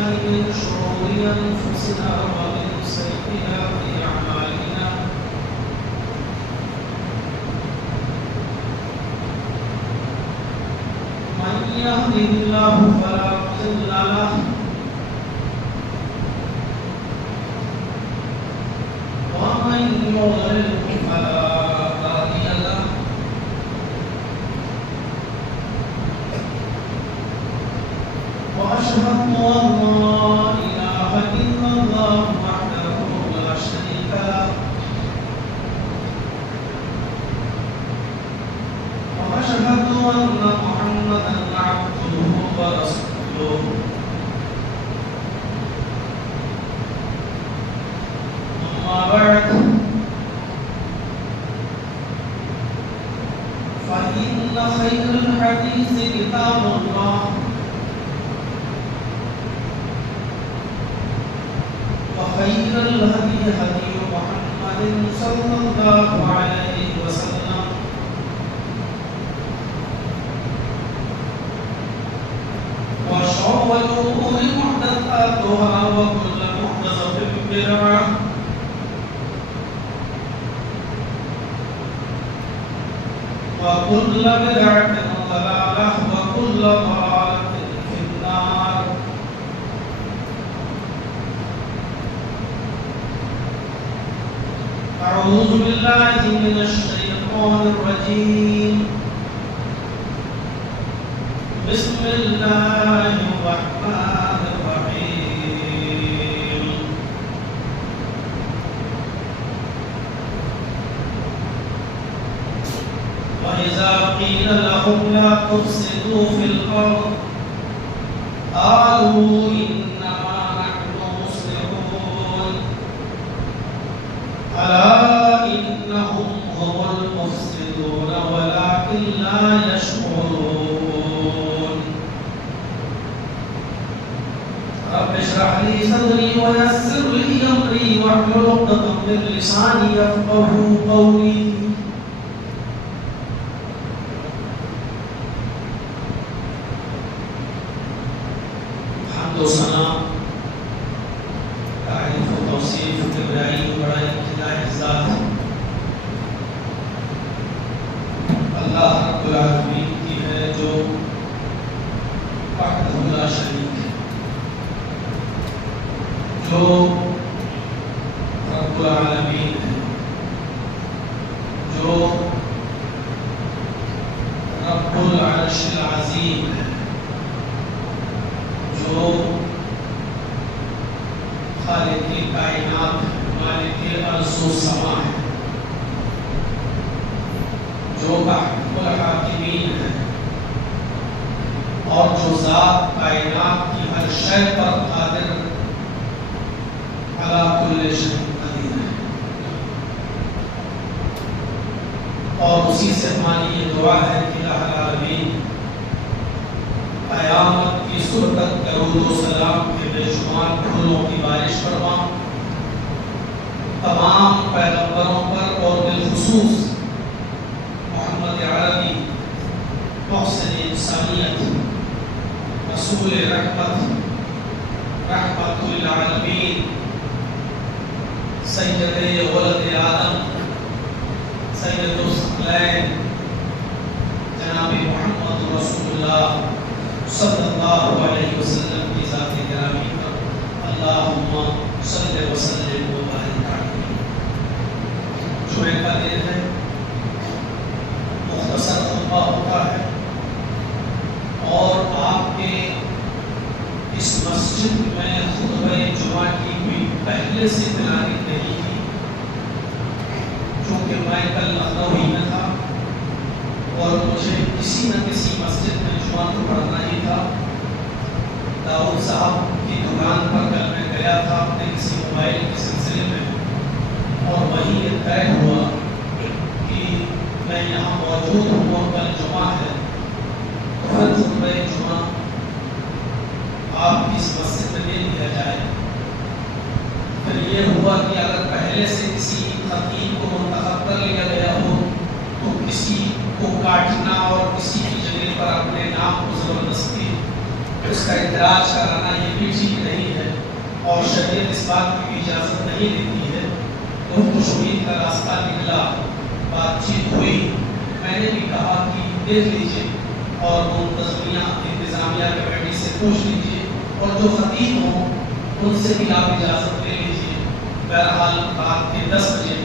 بالله من شرور أنفسنا ومن سيئات أعمالنا من يهده الله فلا مضل له ومن يضلل فلا هادي له وأشهد أن لا إله إلا الله وحده لا شريك له وأشهد أن محمدا عبده ورسوله أما بعد فإن خير الحديث كتاب الله وخير الهدي هدي محمد صلى الله عليه وسلم وشر الأمور محدثاتها وكل محدثة بدعة وكل بدعة ضلالة وكل ضلالة في النار. أعوذ بالله من الشيطان الرجيم. بسم الله الرحمن الرحيم. وإذا قيل لهم لا تفسدوا في الأرض قالوا إنما نحن مصلحون ألا إنهم هم المفسدون ولكن لا يشعرون. رب اشرح لي صدري ويسر لي أمري واحلل عقدة من لساني يفقهوا قولي. حمد و ثنا تعریف و توصیف کبریائی و بڑائی ابتدائی ذات اللہ رب العالمین کی ہے جو وحدہ لا شریک ہے، جو رب العالمین ہے، جو رب العرش العظیم ہے، جو خالق کائنات، مالک ارض و سما ہے، جو احکم الحاکمین ہے، اور جو ذات کائنات کی ہر شے پر قادر علی کل شیء قدیر ہے. اور اسی سے ہماری یہ دعا ہے کہ الہ العالمین قیامت کی صبح تک درود و سلام کے بے شمار پھولوں کی بارش فرما، تمام پیغمبروں پر اور بالخصوص محمد عربی محسن انسانیت رسول رحمت رحمت للعالمین سید ولد آدم سید الثقلین جناب محمد رسول اللہ صلی اللہ علیہ وسلم کی ذات گرامی پر اللہم صلی وسلم و بارک علیہ. جمعہ کا دن ہے، مختصر خطبہ ہوتا ہے، اور آپ کے اس مسجد میں خطبہ جمعہ کی بھی پہلے سے تیاری نہیں تھی، چونکہ میں کل لکھنؤ ہی میں تھا اور مجھے کسی نہ کسی مسجد میں جمعہ کو پڑھنا ہی تھا. داؤد صاحب کی دکان پر کل میں گیا تھا اپنے کسی موبائل کے سلسلے میں، اور وہی یہ طے ہوا کہ میں یہاں موجود ہوں اور کل جمعہ ہے، تو پھر خطبہ جمعہ آپ کی اس مسجد میں دے دیا جائے. پھر یہ ہوا کہ اگر پہلے سے کسی خطیب کو منتخب کر لیا گیا ہو تو کسی کو کاٹنا اور کسی کی جگہ پر اپنے نام کو زبردستی اس کا اندراج کرانا یہ بھی ٹھیک نہیں ہے، اور شریعت اس بات کی بھی اجازت نہیں دیتی ہے۔ تو شہید کا راستہ نکلا، بات چیت ہوئی، میں نے بھی کہا کہ دیکھ لیجیے اور منتظمیہ انتظامیہ کمیٹی سے پوچھ لیجیے، اور جو خطیب ہوں ان سے بھی آپ اجازت لے لیجیے۔ بہرحال رات کے 10 بجے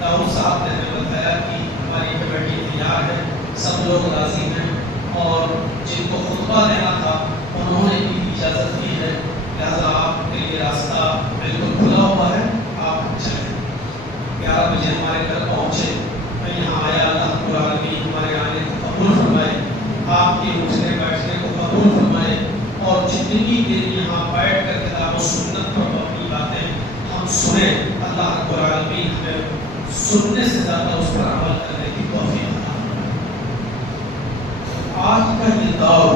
داؤد صاحب نے ہمیں بتایا کہ ہماری کمیٹی تیار ہے، سب لوگ راضی ہیں، اور جن کو خطبہ دینا تھا انہوں نے بھی اجازت دی ہے، لہٰذا آپ کے لیے راستہ بالکل کھلا ہوا ہے، آپ چلیں۔ 11 بجے ہمارے گھر پہنچے، میں یہاں آیا، اللہ رب العالمین ہمارے آنے کو قبول فرمائے، آپ کے اٹھنے بیٹھنے کو قبول فرمائے، اور جتنی دیر یہاں بیٹھ کر کتاب و سنت پر اپنی باتیں ہم سنیں، اللہ رب العالمین ہمیں سننے سے زیادہ اس پر عمل کرنے کی توفیق عطا فرمائے۔ آج کا یہ دور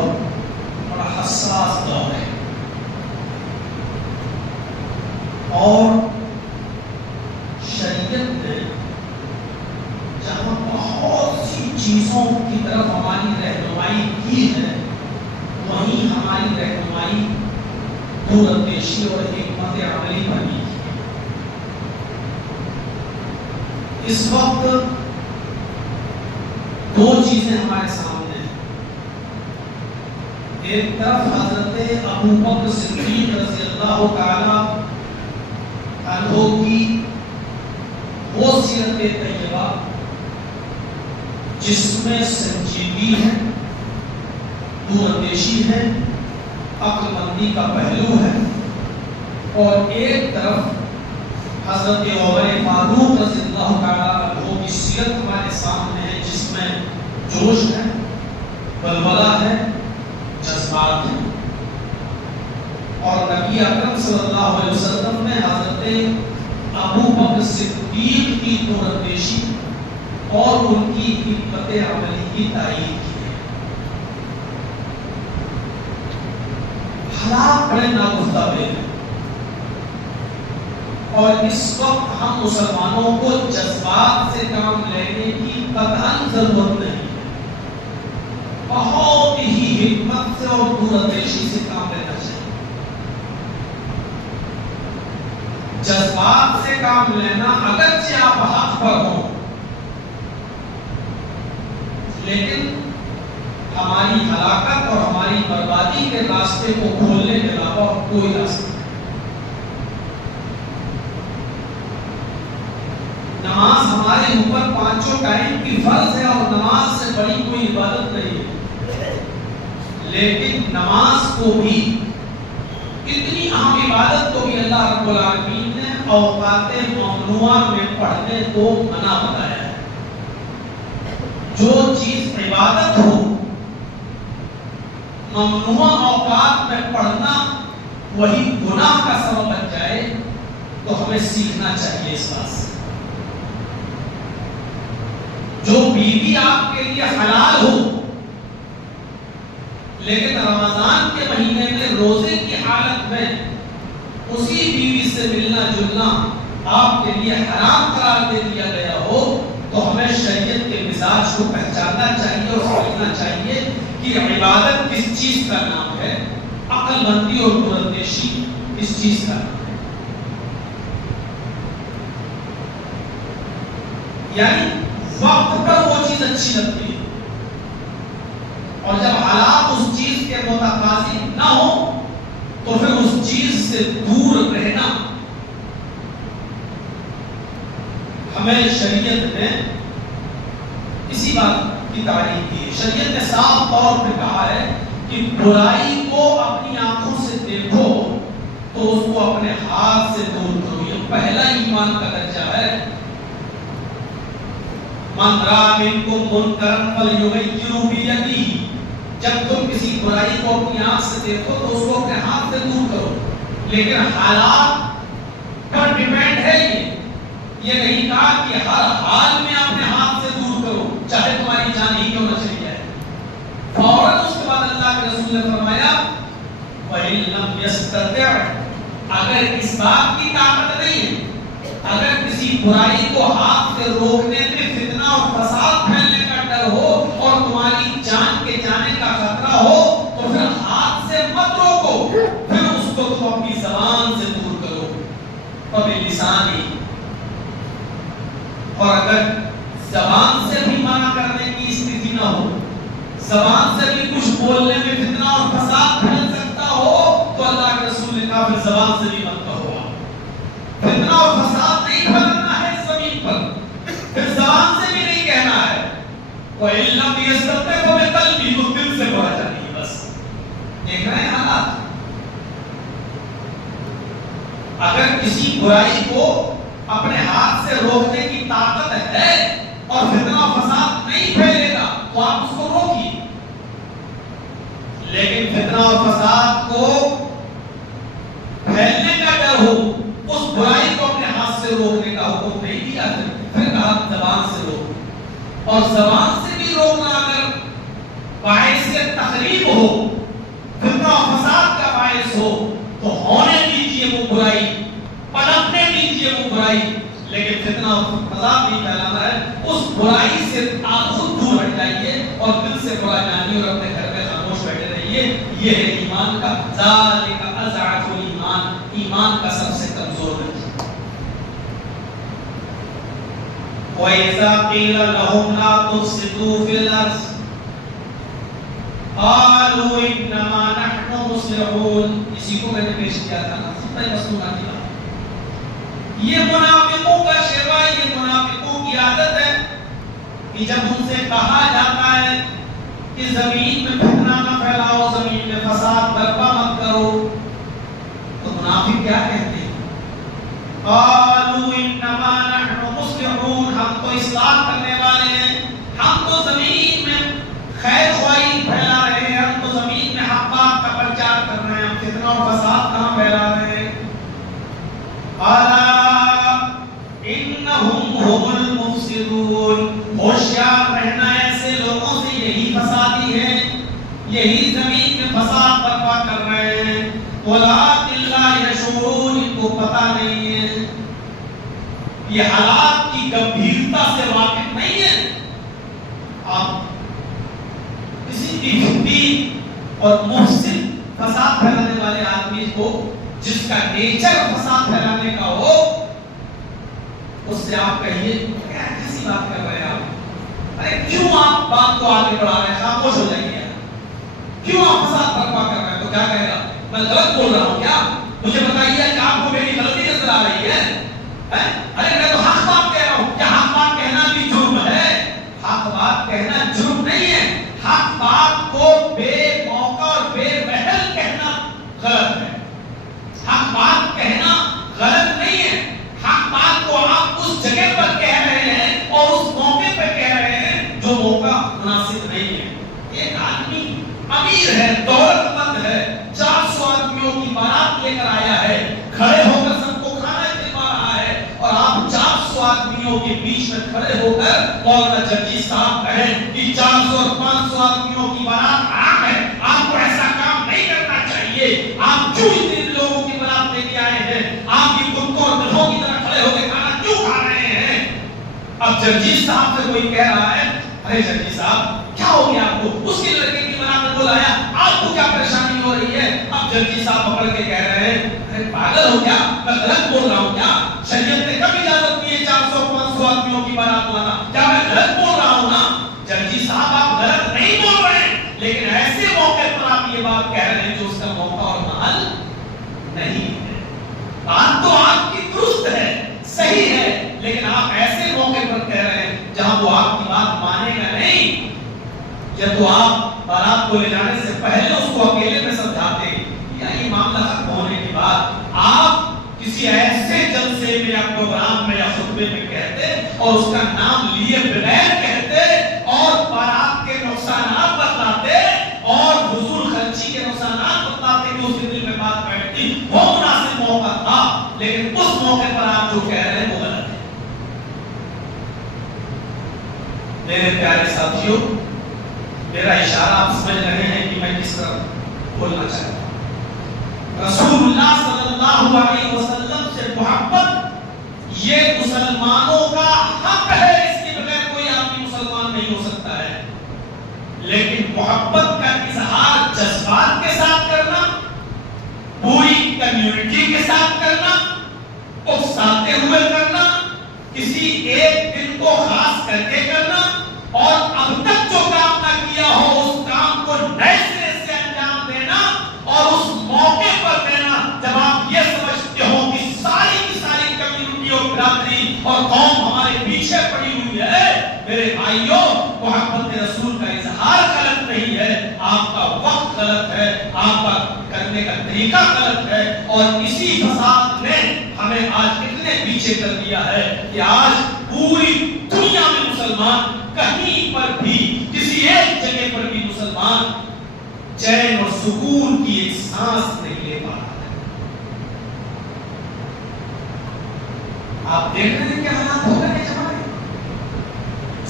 بڑا حساس دور ہے، اور شریعت نے جہاں بہت سی چیزوں کی طرف ہماری رہنمائی کی ہے، وہیں ہماری رہنمائی دور اندیشی اور حکمت عملی پر بھی کی ہے۔ اس وقت دو چیزیں ہمارے سامنے ہیں، ایک طرف حضرت ابوبکر صدیق رضی اللہ تعالی عنہ کی وہ سیرت طیبہ جس میں سنجیدگی ہے، دور اندیشی ہے، عقل مندی کا پہلو ہے، اور ایک طرف حضرت عمر فاروق رضی اللہ تعالیٰ عنہ کی سیرت ہمارے سامنے ہے، جس میں جوش ہے، بلبلہ ہے، جذبات ہیں۔ اور نبی اکرم صلی اللہ علیہ وسلم نے حضرت ابوبکر صدیق کی دور اندیشی اور ان کی حکمت عملی کی تعریف کی ہے۔ حالات بڑے ناگفتہ ہیں، اور اس وقت ہم مسلمانوں کو جذبات سے کام لینے کی قطعاً ضرورت نہیں ہے، بہت ہی حکمت سے اور دور اندیشی سے کام لینا چاہیے۔ جذبات سے کام لینا اگرچہ آپ حق پر ہوں، لیکن ہماری ہلاکت اور ہماری بربادی کے راستے کو کھولنے کے علاوہ کوئی راستہ نہیں۔ نماز ہمارے اوپر 5 ٹائم کی فرض ہے، اور نماز سے بڑی کوئی عبادت نہیں ہے، لیکن نماز کو بھی، اتنی اہم عبادت کو بھی اللہ رب العالمین نے اوقات ممنوعہ میں پڑھنے کو منع بتایا ہے۔ جو چیز عبادت ہو ممنوعہ اوقات میں پڑھنا وہی گناہ کا سبب بن جائے، تو ہمیں سیکھنا چاہیے اس بات سے۔ جو بیوی آپ کے لیے حلال ہو، لیکن رمضان کے مہینے میں روزے کی حالت میں اسی بیوی سے ملنا جلنا آپ کے لیے حرام قرار دے دیا گیا ہو، تو ہمیں شریعت کے مزاج کو پہچاننا چاہیے اور سمجھنا چاہیے کہ عبادت کس چیز کا نام ہے، عقل مندی اور دور اندیشی کس چیز کا نام ہے۔ یعنی وقت پر وہ چیز اچھی لگتی ہے، اور جب حالات اس چیز کے متقاضی نہ ہو تو پھر اس چیز سے دور رہنا ہمیں شریعت نے اسی بات کی تعریف کی ہے۔ شریعت نے صاف طور پہ کہا ہے کہ برائی کو اپنی آنکھوں سے دیکھو تو اس کو اپنے ہاتھ سے دور کرو۔ یہ پہلا ایمان کا درجہ ہے۔ من رأى منکم منکرا فلیغیرہ بیدہ، جب تم کسی برائی کو اپنی آنکھ سے دیکھو تو اس کو اپنے ہاتھ سے دور کرو، لیکن حالات پر ڈیپینڈ ہے۔ یہ نہیں کہا کہ ہر حال میں اپنے ہاتھ سے دور کرو، چاہے تمہاری جان ہی کیوں نہ چلی جائے۔ فوراً اس کے بعد اللہ کے رسول نے فرمایا وَإِن لَمْ يَسْتَطِعْ، اگر اس بات کی طاقت نہیں ہے، اگر کسی برائی کو ہاتھ سے روکنے میں فتنہ اور فساد پھیلنے کا ڈر ہو اور تمہاری جان کے جانے کا خطرہ ہو، تو پھر ہاتھ سے مت بلسانی، اور اگر زبان سے بھی منع کرنے کی استھتی نہ ہو، زبان سے بھی کچھ بولنے میں فتنہ اور فساد پھیل سکتا ہو، تو اللہ کے رسول نے کہا پھر زبان سے بھی مت کہو۔ فتنہ اور فساد نہیں پھیلانا ہے زمین پر، پھر زبان سے بھی نہیں کہنا ہے۔ وَإِلَّمْ يَسْتَطِعْ فَبِقَلْبِهِ، تو دل سے بولا جانی ہے بس۔ دیکھ رہے ہیں حالات، اگر کسی برائی کو اپنے ہاتھ سے روکنے کی طاقت ہے اور فتنہ و فساد نہیں پھیلے گا تو آپ اس کو روکیے، لیکن فتنہ اور فساد کو پھیلنے کا ڈر ہو، اس برائی کو اپنے ہاتھ سے روکنے کا حکم نہیں دیا، پھر کہا زبان سے روک۔ اور زبان سے بھی روکنا اگر باعث تخریب ہو، فتنہ و فساد کا باعث ہو، تو ہونے دیجیے وہ برائی، پنپنے دیجیے وہ برائی، لیکن فتنہ و فساد نہیں پھیلانا ہے۔ اس برائی سے آپ خود دور ہٹ جائیے اور دل سے برا جانیے اور اپنے گھر میں خاموش بیٹھے رہیے۔ یہ ہے ایمان کا، ذالک اضعف الایمان، ایمان کا سب سے کمزور ہے۔ وَإِذَا قِيلَ لَهُمْ لَا تُفْسِدُوا فِي الْأَرْضِ قَالُوا إِنَّمَا نَحْنُ مُصْلِحُونَ، اسی کو میں نے پیش کیا تھا نا، سب مسئولہ کی بات۔ یہ منافقوں کا شیوا، یہ منافقوں کی عادت ہے کہ جب ان سے کہا جاتا ہے کہ زمین میں فتنہ نہ پھیلاؤ، زمین میں فساد برپا مت کرو، تو منافق کیا کہتے ہیں؟ قالوا انما نحن مصلحون، ہم تو اصلاح کرنے والے ہیں، ہم تو زمین میں خیر خواہی پھیلا رہے ہیں، ہم تو زمین میں حق بات کا پرچار کر رہے ہیں، ہم فتنہ اور فساد کہاں پھیلا رہے ہیں؟ انہم هم المفسدون، ہوشیار رہنا ایسے لوگوں سے، یہی فسادی ہیں، یہی زمین میں فساد برپا کر رہے ہیں۔ ولکن لا یشعرون، ان کو پتہ نہیں ہے، یہ حالات کی گمبھیرتا سے واقف نہیں ہے۔ آپ کسی بھی فتنی اور مفسد فساد پھیلانے والے آدمی کو، جس کا نیچر فساد پھیلانے کا ہو، اس سے آپ کہیے کیا کیسی بات کر رہے ہیں آپ، ارے کیوں آپ بات کو آگے بڑھا رہے ہیں، خاموش ہو جائیے، کیوں آپ فساد برپا کر رہے ہیں؟ تو کیا کہے گا؟ میں غلط بول رہا ہوں کیا؟ مجھے بتائیے کہ آپ کو میری غلطی نظر آ رہی ہے؟ ارے میں تو حق بات کہہ رہا ہوں، کیا حق بات کہنا بھی جرم ہے؟ حق بات کہنا جرم نہیں ہے، حق بات کو بے موقع اور بے محل کہنا غلط ہے۔ حق بات کہنا غلط نہیں ہے، حق بات کو آپ اس جگہ پر کہہ رہے ہیں اور اس موقع پر کہہ رہے ہیں جو موقع مناسب نہیں ہے۔ ایک آدمی امیر ہے، دولت مند ہے، 400 آدمیوں کی بارات لے کر آیا ہے، کھڑے ہو کر سب کو کھانا کھلا رہا ہے، اور آپ 400 آدمیوں کے بیچ میں کھڑے ہو کر مولانا جرجی صاحب کہیں کہ 400 اور 500 آدمیوں کی بارات عام ہے، آپ کو ایسا کام نہیں کرنا چاہیے، آپ کیوں اتنے لوگوں کی بارات لے کے آئے ہیں، آپ کی کتوں اور دلوں کی طرح کھڑے ہو کے کھانا کیوں کھا رہے ہیں؟ اب جرجی صاحب سے کوئی کہہ رہا ہے ارے جرجی صاحب کیا ہو گیا آپ کو، اس کے لڑکے کی بارات میں بلایا، آپ کو کیا پریشانی ہو رہی ہے؟ اب جرجی صاحب پکڑ کے کہہ رہے ہیں ارے پاگل ہو کیا، میں غلط بول رہا ہوں کیا؟ شریعت نے کب اجازت دی ہے 400-500 آدمیوں کی بارات لانا؟ کیا میں غلط بول رہا ہوں نا؟ جرجی صاحب آپ غلط نہیں بول رہے ہیں، لیکن ایسے موقع پر آپ یہ بات کہہ رہے ہیں جو اس کا موقع اور محل نہیں ہے۔ بات تو آپ کی درست ہے، صحیح ہے، لیکن آپ ایسے موقع پر کہہ رہے ہیں جہاں وہ آپ کی بات مانے گا نہیں، یا تو آپ بارات کو لے جانے سے پہلے اس کو اکیلے میں سمجھاتے، یا یہ معاملہ ختم ہونے کے بعد آپ کسی ایسے جلسے میں یا پروگرام میں یا خطبے میں کہتے اور اس کا نام لیے بغیر کہتے اور بارات کے نقصانات بتلاتے اور حضور خرچی کے نقصانات بتلاتے کہ اس کے دل میں بات بیٹھتی، وہ مناسب موقع تھا، لیکن اس موقع پر آپ جو کہہ رہے ہیں وہ غلط ہے۔ میرے پیارے ساتھیوں، میرا اشارہ آپ سمجھ رہے ہیں کہ میں کس طرح بولنا چاہتا ہوں۔ رسول اللہ صلی اللہ علیہ وسلم سے محبت یہ مسلمانوں کا حق ہے، اس کے بغیر کوئی آدمی مسلمان نہیں ہو سکتا ہے، لیکن محبت کا اظہار جذبات کے ساتھ کرنا، پوری کمیونٹی کے ساتھ کرنا، اکساتے ہوئے کرنا، کسی ایک دن کو خاص کر کے کرنا، اور اب تک جو کام نہ کیا ہو اس کام کو نئے سرے سے انجام دینا، اور اس موقع پر دینا جب آپ یہ سمجھتے ہو کہ ساری کی ساری کمیونٹی اور برادری اور قوم ہمارے پیچھے پڑی ہوئی ہے۔ میرے بھائیوں، محبت رسول کا اظہار غلط نہیں ہے، آپ کا وقت غلط ہے، آپ کا کرنے کا طریقہ غلط ہے، اور اسی فساد نے ہمیں آج اتنے پیچھے کر دیا ہے کہ آج پوری دنیا میں مسلمان کہیں پر بھی، کسی ایک جگہ پر بھی مسلمان چین اور سکون کی ایک سانس نہیں لے پا رہا ہے۔ آپ دیکھ رہے ہیں کہ حالات ہو گئے ہمارے۔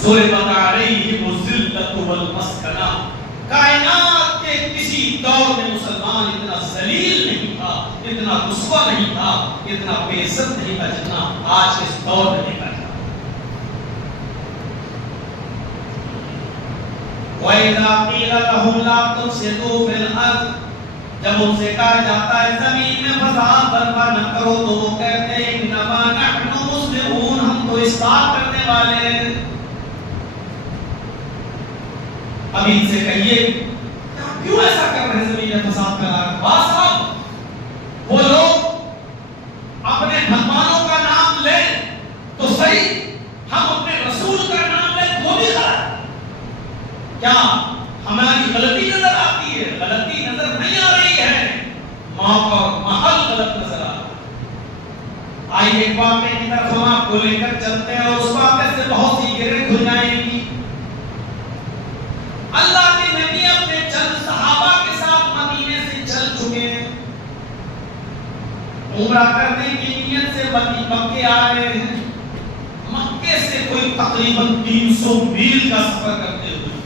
ضربت علیہم الذلۃ والمسکنہ، کائنات کے کسی دور میں مسلمان اتنا ذلیل نہیں تھا، اتنا رسوا نہیں تھا، اتنا بے عزت نہیں تھا جتنا آج اس دور میں دیکھا جاتا ہے۔ وَإِذَا قِيلَ لَهُمْ لَا تُفْسِدُوا فِي الْأَرْضِ، جب ان سے کہا جاتا ہے زمین میں فساد برپا نہ کرو تو وہ کہتے ہیں انما نحن مصلحون، ہم تو اصلاح کرنے والے ہیں۔ اب ان سے کہیے کیوں ایسا کر رہے ہیں، زمین میں فساد کرا رہے ہیں؟ بات صاحب، وہ لوگ اپنے بھگوانوں کا نام لیں تو صحیح، ہم اپنے رسول کا نام لیں تو بھی غلط۔ کیا ہماری غلطی نظر آتی ہے؟ غلطی نظر نہیں آ رہی ہے، موقع اور محل غلط نظر آ رہا ہے۔ آئیے ایک واقعے کی طرف ہم آپ کو لے کر چلتے ہیں، اور اس واقعے سے بہت سی گرہیں کھل جائیں گی۔ اللہ کے نبی اپنے چند صحابہ کے ساتھ مدینے سے چل چکے ہیں، عمرہ کرنے کی نیت سے مکے آ رہے ہیں۔ مکے سے کوئی تقریباً 300 میل کا سفر کرتے ہوئے،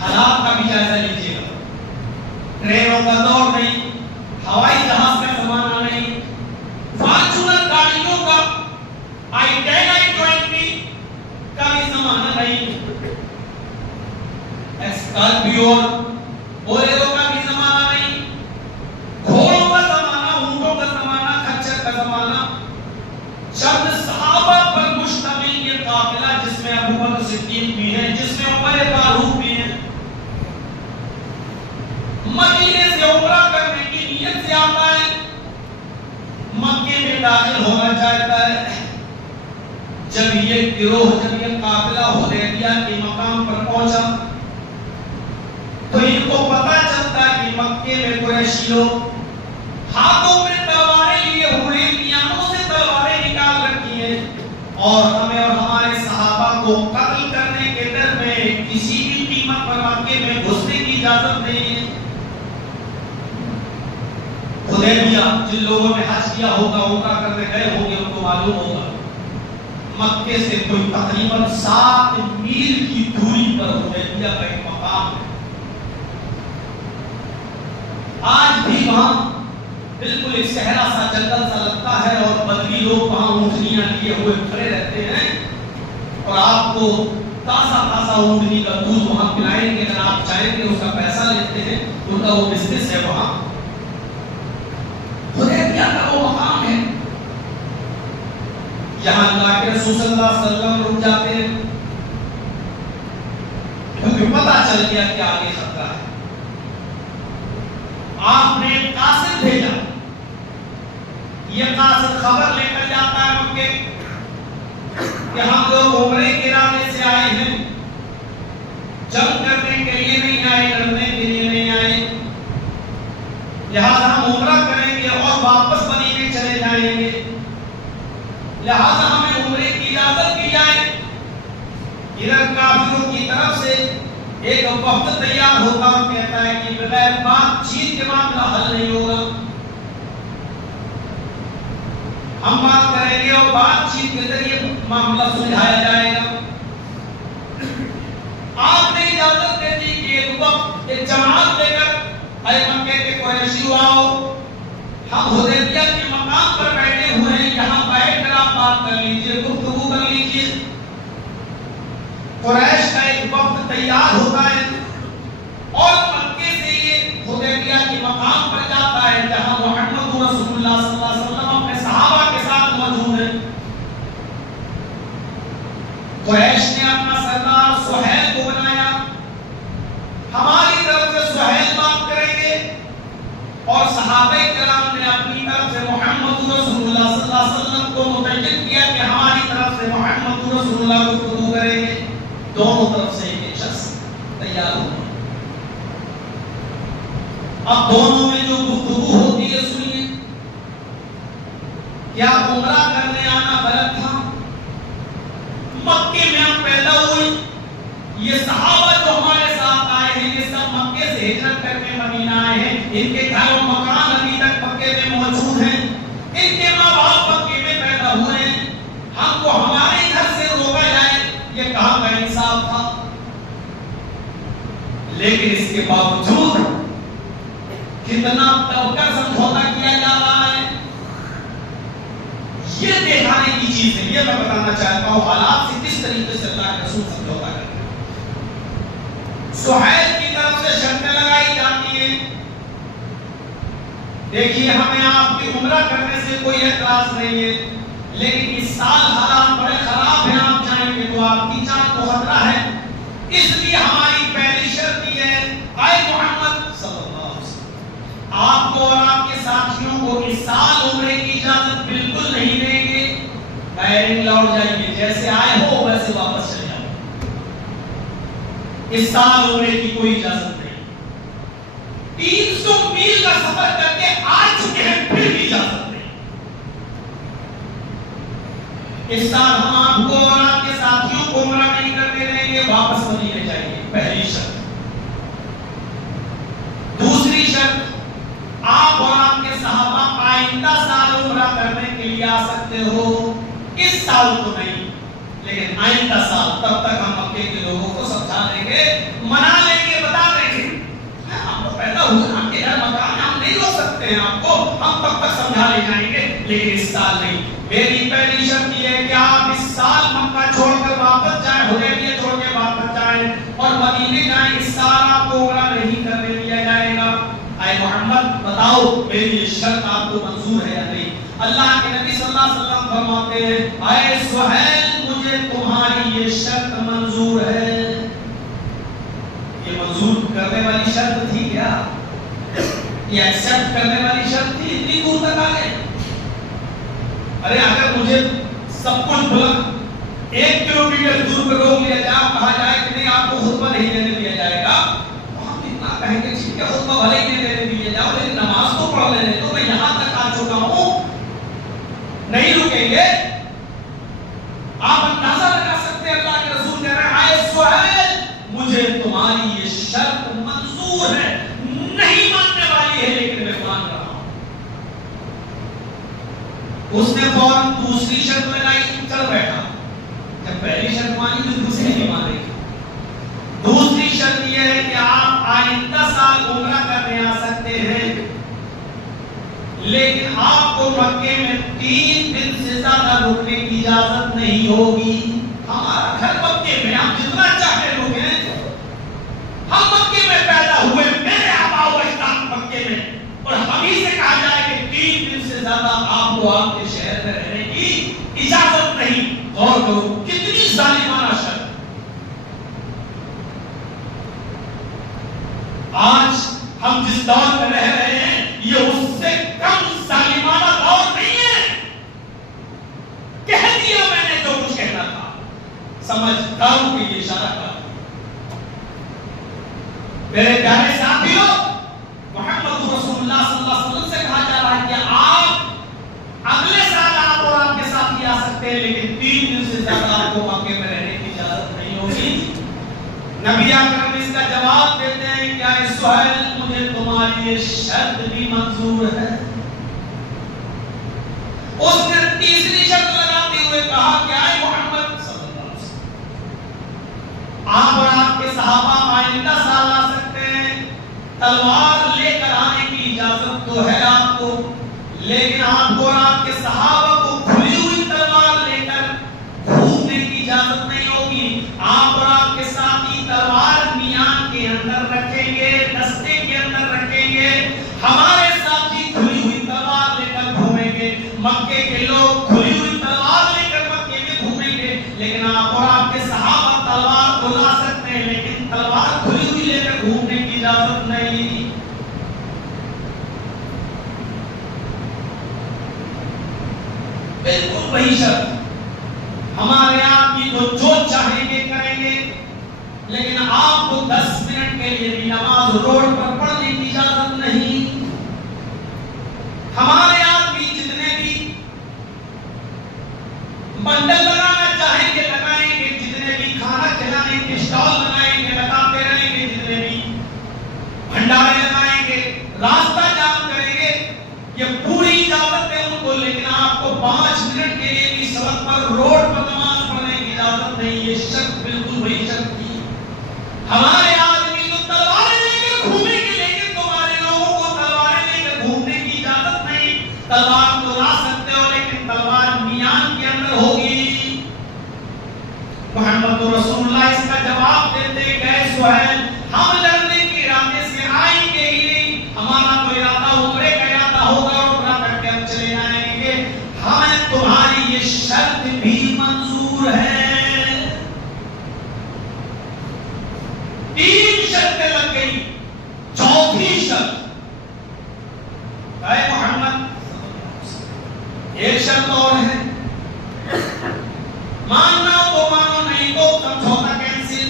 حالات کا بھی جائزہ لیجیے گا۔ ٹرینوں کا دور نہیں، ہوائی جہاز کا زمانہ نہیں، فارچونر گاڑیوں کا i10 i20 کا بھی زمانہ نہیں، اسکارپیو بولیرو کا بھی زمانہ نہیں، گھوڑوں کا زمانہ، اونٹوں کا زمانہ، کچر کا زمانہ۔ چند صحابہ پر مشتمل یہ قافلہ جس میں ابو بکر صدیق بھی ہیں، جس میں عمر فاروق بھی ہیں، مدینے سے عمرہ کرنے کی نیت سے آتا ہے، مکے میں داخل ہونا چاہتا ہے۔ جب یہ گروہ، جب یہ قافلہ حدیبیہ کے مقام پر پہنچا تو ان کو پتہ چلتا ہے کہ مکے میں قریشی لوگ ہاتھوں میں تلواریں لیے ہوئے، میانوں سے تلواریں نکال رکھی ہیں، اور ہمیں اور ہمارے صحابہ کو قتل کرنے کے ڈر میں کسی بھی قیمت پر مکے میں گھسنے کی اجازت نہیں ہے۔ حدیبیہ، جن لوگوں نے حج کیا ہوگا، عمرہ کرنے گئے ہوں گے، ان کو معلوم ہوگا مکے سے کوئی تقریباً 7 میل کی دوری پر حدیبیہ کا ایک مقام ہے۔ آج بھی وہاں بالکل ایک صحرا سا، جنگل سا لگتا ہے، اور بدوی لوگ وہاں اونٹنیاں لیے ہوئے کھڑے رہتے ہیں، اور آپ کو تازہ تازہ اونٹنی کا دودھ وہاں پلائیں گے۔ اگر آپ چاہیں گے اس کا پیسہ لیتے ہیں، ان کا وہ بزنس ہے وہاں۔ حدیبیہ کا وہ مقام ہے جہاں اللہ کے رسول صلی اللہ علیہ وسلم رک جاتے ہیں، کیونکہ پتہ چل گیا کہ آگے خطرہ ہے۔ آپ نے ایک قاصد بھیجا، یہ قاصد خبر لے کر جاتا ہے مکے کہ ہم لوگ عمرے کے ارادے سے آئے ہیں، جنگ کرنے کے لیے نہیں آئے، لڑنے کے لیے نہیں آئے، لہذا ہم عمرہ کریں گے اور واپس مدینے چلے جائیں گے، لہذا ہمیں عمرے کی اجازت دی جائے۔ ادھر کافروں کی طرف سے ایک وفد تیار ہوگا اور کہتا ہے کہ بغیر بات چیت کے معاملہ حل نہیں ہوگا، ہم بات کریں گے اور بات چیت کے ذریعے معاملہ سلجھایا جائے گا۔ آپ نے اجازت دے دی کہ ایک وقت ایک جماعت لے کر اے مکے کے قریشی آؤ، ہم حدیبیہ کے مقام پر بیٹھے ہوئے ہیں، یہاں بیٹھ کر آپ بات کر لیجیے، گفتگو کر لیجیے۔ قریش کا ایک وقت تیار ہوتا ہے اور مکے سے یہ حدیبیہ کے مقام پر جاتا ہے جہاں محمد رسول اللہ صلی اللہ علیہ وسلم اپنے صحابہ کے ساتھ اور صحابہ کرام نے اپنی طرف سے محمد رسول اللہ صلی اللہ علیہ وسلم کو متعین کیا کہ ہماری طرف سے محمد رسول اللہ کو گفتگو کریں گے. دونوں طرف سے ایک شخص تیار ہو. اب دونوں میں جو گفتگو ہوتی ہے سنیے. کیا عمرہ کرنے آنا غلط تھا؟ مکے میں ہم پیدا ہوئے، یہ صحابہ جو ہمارے ساتھ آئے ہیں یہ سب مکے سے ہجرت کر کے مدینہ آئے ہیں. ان کے گھر و مکان ابھی تک مکے میں موجود ہیں، ان کے ماں باپ مکے میں پیدا ہوئے ہیں. ہم کو ہمارے گھر سے روکا جائے یہ کہاں کا انصاف تھا؟ لیکن اس کے باوجود کتنا توقع سمجھوتا کیا جا رہا ہے، یہ دکھانے کی چیز ہے. یہ میں بتانا چاہتا ہوں حالات سے کس طریقے سے اللہ کے رسول سمجھوتا کرتے ہیں. سہیل کی طرف سے شرطیں لگائی جاتی ہیں. دیکھیے ہمیں آپ کی عمرہ کرنے سے کوئی اعتراض نہیں ہے، لیکن اس سال حالات بڑے خراب ہیں، آپ جائیں گے تو آپ کی جان کو خطرہ ہے. اس لیے ہماری پہلی شرط یہ ہے، اے محمد صلی اللہ علیہ وسلم، آپ کو اور آپ کے ساتھیوں کو اس سال عمرے کی اجازت بالکل نہیں دیں گے. بیرنگ لوٹ جائیے، جیسے آئے ہو ویسے واپس چلے جاؤ. اس سال عمرے کی کوئی اجازت نہیں. 300 میل کا سفر کر کے آ چکے ہیں پھر بھی اجازت نہیں. اس سال ہم آپ کو اور آپ کے ساتھیوں کو عمرہ نہیں کرنے دیں گے، واپس مدینے جائیے. پہلی شرط. دوسری شرط، آپ اور آپ کے صحابہ آئندہ سال عمرہ کرنے کے لیے آ سکتے ہو. اس سال تو نہیں، لیکن آئندہ سال. تب تک ہم مکے کے لوگوں کو سمجھا دیں گے، منا لیں گے، بتا دیں گے ہم تو پیدا ہوئے، ہم کے گھر مکان ہم نہیں روک سکتے ہیں آپ کو، ہم تب تک سمجھا لے جائیں گے، لیکن اس سال نہیں. میری پہلی شرط یہ ہے کہ آپ اس سال مکہ چھوڑ کر واپس جائیں، حدیبیہ چھوڑ کے واپس جائیں اور مدینے جائیں. اس سال آپ کو عمرہ نہیں کرنے دیا جائے گا. اے محمد بتاؤ میری یہ شرط آپ کو منظور ہے یا نہیں؟ اللہ کے نبی صلی اللہ علیہ وسلم فرماتے ہیں، اے سہیل مجھے تمہاری یہ شرط منظور ہے. یہ منظور کرنے والی شرط تھی کیا؟ یہ ایکسپٹ کرنے والی شرط تھی؟ اتنی دور تک آ گئے. ارے اگر مجھے سب کچھ بلند 1 کلومیٹر دور پر روک لیا جائے، کہا جائے کہ نہیں آپ کو خطبہ نہیں دینے دیا جائے گا، ہم اتنا کہیں گے ٹھیک ہے خطبہ بھلے ہی نہیں دینے دیا جاؤ، لیکن نماز تو پڑھ لینے تو، میں یہاں تک آ چکا ہوں، نہیں رکیں گے. آپ اندازہ لگا سکتے ہیں اللہ کے رسول کہہ رہے ہیں، اے سہیل مجھے تمہاری یہ شرط منظور ہے، نہیں ماننے والی ہے لیکن میں مان رہا ہوں. اس نے فوراً دوسری شرط لگائی، چل بیٹھا. جب پہلی شرط مانی تو دوسری نہیں مانے گی. دوسری شرط یہ ہے کہ آپ آئندہ سال عمرہ کرنے آ سکتے ہیں، لیکن آپ کو مکے میں 3 دن سے زیادہ رکنے کی اجازت نہیں ہوگی. ہمارا گھر مکے میں، ہم جتنا چاہے رکیں، ہم مکے میں پیدا ہوئے، میرے آبا و اجداد مکے میں، اور ہمیں سے کہا جائے کہ 3 دن سے زیادہ آپ کو آپ کے شہر میں رہنے کی اجازت نہیں. غور کرو کتنی ظالمانہ شرط. آج ہم جس دور میں رہ رہے ہیں یہ اس سے کم ظالمانہ دور نہیں ہے. کہہ دیا میں نے جو کچھ کہنا تھا، سمجھداروں کے لیے اشارہ کر. میرے پیارے ساتھیوں، محمد رسول اللہ صلی اللہ علیہ وسلم سے کہا جا رہا ہے کہ آپ اگلے سال آپ اور آپ کے ساتھ آ سکتے ہیں، لیکن 3 دن سے زیادہ آپ کو مکے میں رہنے کی اجازت نہیں ہوگی. نبی اکرم اس کا جواب دیتے ہیں کہ اے سہیل مجھے تمہاری یہ شرط بھی منظور ہے. اس نے تیسری شرط لگاتے ہوئے کہا کہ اے محمد صلی اللہ علیہ وسلم، آپ اور آپ کے صحابہ آئندہ سال آ سکتے ہیں، تلوار لے کر آنے کی اجازت تو ہے آپ کو، لیکن آپ کو اور آپ کے صحابہ کو کھلی ہوئی تلوار لے کر گھومنے کی اجازت نہیں ہوگی. آپ اور آپ کے ساتھی تلوار میان کے اندر رکھیں گے، دستے کے اندر رکھیں گے. ہمارے ساتھی کھلی ہوئی تلوار لے کر گھومیں گے، مکے کے لوگ کھلی ہوئی تلوار لے کر مکے میں گھومیں گے، لیکن آپ اور آپ کے صحابہ تلوار کو لا سکتے ہیں، لیکن تلوار کھلی ہوئی لے کر گھومنے کی اجازت نہیں. بالکل وہی شرط. ہمارے آدمی تو جو چاہیں گے کریں گے، لیکن آپ کو 10 منٹ کے لیے بھی نماز روڈ پر پڑھنے کی اجازت نہیں. ہمارے آدمی جتنے بھی بندل لگانا چاہیں گے لگائیں گے، جتنے بھی کھانا کھلانے کے اسٹال لگائیں گے لگاتے رہیں گے، جتنے بھی بھنڈارے لگائیں گے، راستہ جام کریں گے، یہ پوری اجازت ہے ان کو. لیکن آپ کو 5 منٹ کے لیے بھی سڑک پر روڈ پر نماز پڑھنے کی اجازت نہیں. یہ شرط بالکل وہی شرط تھی. ہمارے آدمی تو تلواریں لے کر گھومیں گے، لیکن تمہارے لوگوں کو تلواریں لے کر گھومنے کی اجازت نہیں. تلوار تو لا سکتے ہو، لیکن تلوار میان کے اندر ہوگی. محمد رسول اللہ اس کا جواب دیتے کہ سہیل، ہم لڑنے کے ارادے سے آئیں گے ہی نہیں. ہمارا تو ارادہ عمرے کا ارادہ ہوگا اور عمرہ کر کے ہم چلے آئیں گے. ہمیں تمہاری یہ شرط بھی منظور ہے. 3 شرطیں لگ گئی. چوتھی شرط اے محمد، ایک شرط اور ہے، ماننا تو مانو، نہیں تو سمجھوتا کینسل،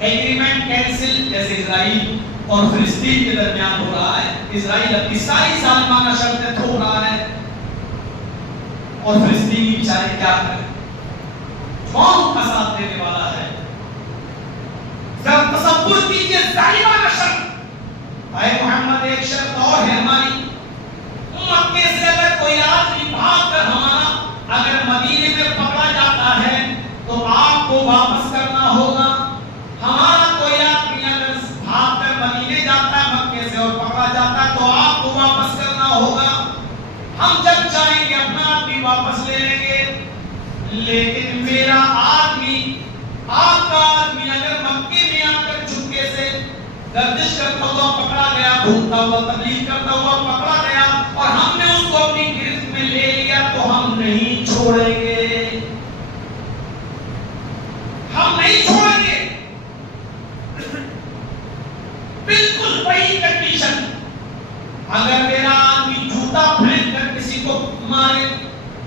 ایگریمنٹ کینسل. جیسے اسرائیل اور فلسطین کے درمیان ہو رہا ہے. اسرائیل اپنی ساری ظالمانہ شرطیں تھوپ رہا ہے اور فلسطینی بیچارے کیا کریں؟ کون کا ساتھ دینے والا ہے؟ ذرا تصور کیجیے ظالمانہ شرط. اے محمد، ایک شرط اور ہے ہماری. مکے سے اگر کوئی آدمی بھاگ کر ہمارا اگر مدینے میں پکڑا جاتا ہے تو آپ کو واپس کرنا ہوگا. ہمارا کوئی آدمی اگر بھاگ کر مدینے جاتا ہے مکے سے اور پکڑا جاتا ہے تو آپ کو واپس کرنا ہوگا. ہم جب چاہیں گے اپنا آدمی واپس لے لیں گے. لیکن میرا آدمی، آپ کا آدمی اگر مکے میں آ کر چپکے سے گردش کرتا ہوا پکڑا گیا، گھومتا ہوا تبلیغ کرتا ہوا پکڑا گیا اور ہم نے اس کو اپنی گرفت میں لے لیا تو ہم نہیں چھوڑیں گے. ہم نہیں چھوڑیں گے. بالکل وہی کنڈیشن. اگر میرا آدمی جوتا پھینک کر کسی کو مارے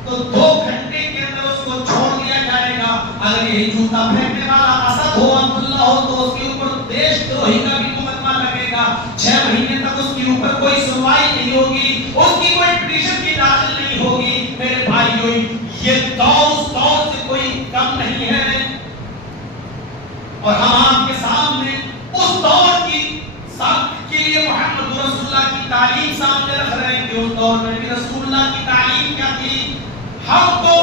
تو 2 گھنٹے کے اندر اس کو چھوڑ دیا جائے گا. اگر یہی جوتا پھینکنے والا اسد ہو، عبداللہ ہو، تو اس کے اوپر دیش دروہی کا بھی مقدمہ لگے گا. 6 مہینے تک اس کے اوپر کوئی سنوائی نہیں ہوگی، اس کی کوئی پٹیشن کی داخل نہیں ہوگی. میرے بھائیوں، یہ دور سے کوئی کم نہیں ہے. اور ہم آپ کے سامنے اس دور کی سخت کے لیے محمد رسول اللہ کی تعلیم سامنے رکھ رہے ہیں کہ اس دور میں بھی رسول اللہ کی تعلیم کیا تھی. ہم کو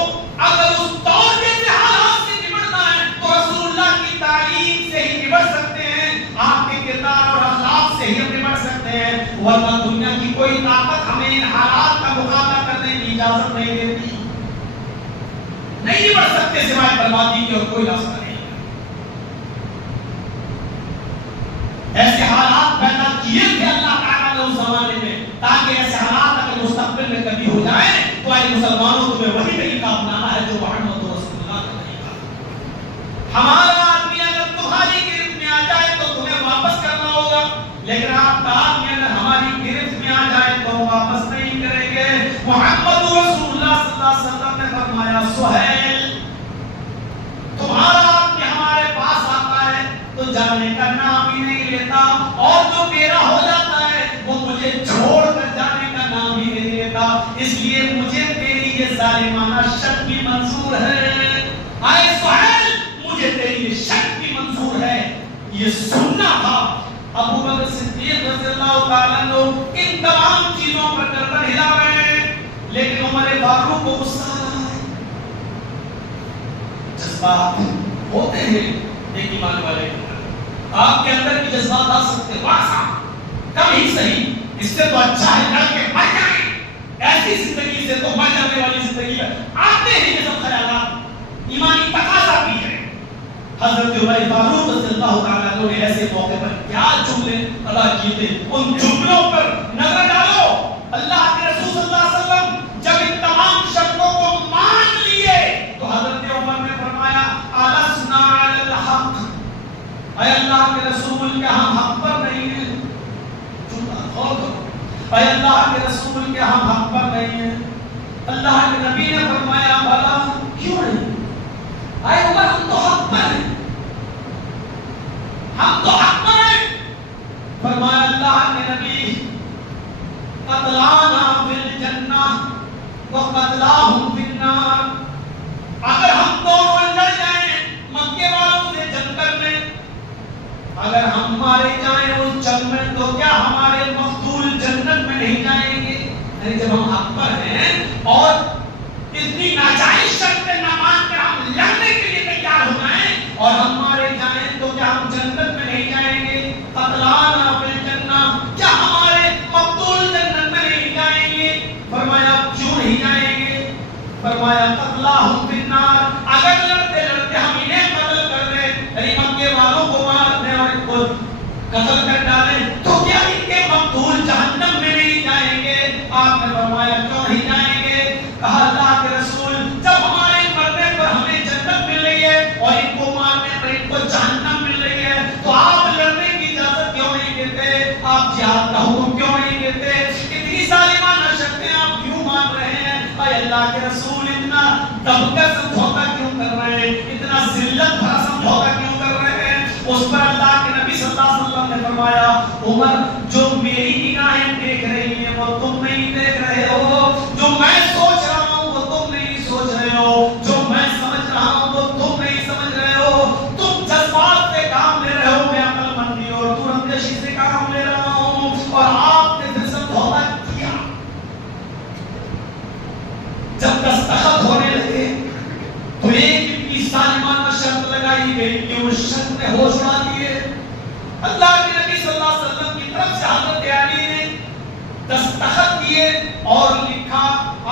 اگر اس دور کے حالات سے نمٹنا ہے تو رسول اللہ کی تعلیم سے ہی نمٹ سکتے ہیں. آپ کے کردار اور اخلاق سے ہی ہم نمٹ سکتے ہیں، ورنہ دنیا کی کوئی طاقت ہمیں ان حالات کا مقابلہ کرنے کی اجازت نہیں دیتی. نہیں نمٹ سکتے سوائے بربادی کے، اور کوئی راستہ نہیں. ایسے حالات پیدا کیے تھے اللہ تعالیٰ نے اس زمانے میں تاکہ ایسے حالات اگر مستقبل میں کبھی ہو جائیں تو اے مسلمانوں تمہیں وہی طریقہ اپنانا ہے جو محمد رسول اللہ کا طریقہ. ہمارا آدمی اگر تمہاری گرفت میں آ جائے تو تمہیں واپس کرنا ہوگا، لیکن آپ کا آدمی اگر ہماری گرفت میں آ جائے تو واپس نہیں کریں گے. محمد رسول اللہ صلی اللہ علیہ وسلم نے فرمایا سہیل، تمہارا آدمی ہمارے پاس آتا ہے تو جانے کا نام ہی نہیں لیتا، اور جو میرا ہو جاتا ہے وہ مجھے چھوڑ کر جانے کا نام ہی نہیں لیتا. اس لیے مجھے تیری یہ ظالمانہ شرط بھی منظور ہے. اے سہیل، مجھے تیری یہ شرط بھی منظور ہے. یہ سننا تھا. ابو بکر صدیق رضی اللہ تعالیٰ عنہ ان تمام چیزوں پر گردن ہلا رہے ہیں، لیکن عمر فاروق کو غصہ آ رہا ہے. جذبات ہوتے ہیں ایک ایمان والے کے اندر. آپ کے اندر بھی جذبات آ سکتے، واسا کم ہی صحیح. اس سے تو اچھا ہے لڑ کے مر جائیں. ایسی زندگی سے تو مر جانے والی زندگی میں آتے ہیں یہ سب خیالات. ایمانی تقاضا بھی ہے. حضرت عمر فاروق رضی اللہ تعالیٰ عنہ نے ایسے موقع پر کیا جملے ادا کیے تھے، ان جملوں پر نظر ڈالو. اللہ کے رسول صلی اللہ علیہ وسلم جب ان تمام شرطوں کو مان لیے تو حضرت عمر نے فرمایا السنا علی الحق. اے اللہ کے رسول کے ہم حق پر نہیں ہیں. اے اللہ کے رسول کے ہم حق پر نہیں ہیں. اللہ کے نبی نے فرمایا بھلا کیوں نہیں؟ اے عمر ہم تو حق پر ہیں، ہم تو حق پر ہیں۔ فرمایا اللہ کے نبی قتلانا فی الجنہ وقتلاہم فی النار، اگر ہم دونوں لڑ جائیں مکے والوں سے جنگ کرنے، اگر ہم مارے جائیں اس جنگ میں تو کیا ہمارے مقتول جنت میں نہیں جائیں گے؟ یعنی جب ہم حق پر ہیں اور اتنی ناجائز شرط نہ مان کر ہم لڑنے کے لیے تیار ہو جائیں اور ہم مارے جائیں تو کیا ہم جنت میں نہیں جائیں گے؟ قتلانا فی الجنہ، کیا ہمارے مقتول جنت میں نہیں جائیں گے؟ فرمایا کیوں نہیں جائیں گے؟ فرمایا قتلاہم فی النار، اگر لڑتے لڑتے ہم انہیں قتل کر دیں، یعنی مکے والوں کو مار دیں اور ان کو قتل کر ڈالیں تو کیا ان کے مقتول جہنم میں نہیں جائیں گے؟ آپ نے فرمایا کیوں نہیں جائیں گے؟ کہا اللہ کے رسول جب ہمارے مرنے پر ہمیں جنت مل رہی ہے اور ان کو مارنے پر ان کو جہنم مل رہی ہے تو آپ لڑنے کی اجازت کیوں نہیں دیتے؟ آپ جہاد کا حکم کیوں نہیں دیتے؟ اتنی ظالمانہ شرطیں آپ کیوں مان رہے ہیں؟ اے اللہ کے رسول اتنا دب کر سمجھوتا کیوں کر رہے ہیں؟ اتنا ذلت بھرا سمجھوتا کیوں کر رہے ہیں؟ اس پر اللہ کے نبی صلی اللہ علیہ وسلم نے فرمایا عمر جو میری نگاہیں دیکھ رہی ہیں وہ تم نہیں دیکھ رہے ہو، جو میں سوچ رہا ہوں وہ تم نہیں سوچ رہے ہو، جو میں سمجھ رہا ہوں وہ تم نہیں سمجھ رہے ہو، تم جذبات سے کام لے رہے ہو، میں عقل مندی اور دور اندیشی سے کام لے رہا ہوں۔ اور آپ نے پھر سمجھوتا کیا، جب دستخط ہونے لگے تو ایک اتنی ظالمانہ شرط لگائی گئی کہ اس شرط نے ہوش اڑا دیے۔ اللہ کے نبی صلی اللہ علیہ وسلم کی طرف سے حضرت علی نے دستخط کیے اور لکھا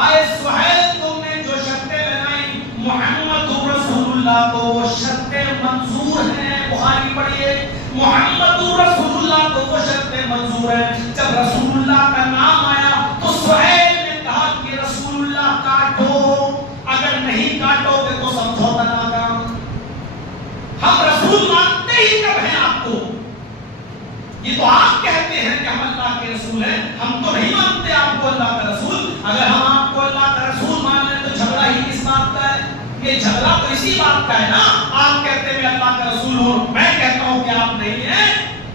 آئے سہیل تم نے جو شرطیں لگائی محمد رسول اللہ کو وہ شرطیں منظور ہیں۔ بخاری پڑھیے، محمد رسول اللہ کو وہ شرطیں منظور ہیں۔ جب رسول اللہ کا نام آیا تو سہیل نے کہا کہ رسول اللہ کاٹو، اگر نہیں کاٹو گے تو سمجھوتا ناکام۔ ہم رسول مانتے ہی کب ہیں آپ کو؟ یہ تو آپ کہتے ہیں کہ ہم اللہ کے رسول ہیں، ہم تو نہیں مانتے آپ کو اللہ کا رسول۔ اگر ہم آپ کو اللہ کا رسول مان لیں تو جھگڑا ہی کس بات کا ہے؟ یہ جھگڑا تو اسی بات کا ہے نا، آپ کہتے ہیں میں اللہ کا رسول ہوں، میں کہتا ہوں کہ آپ نہیں ہیں،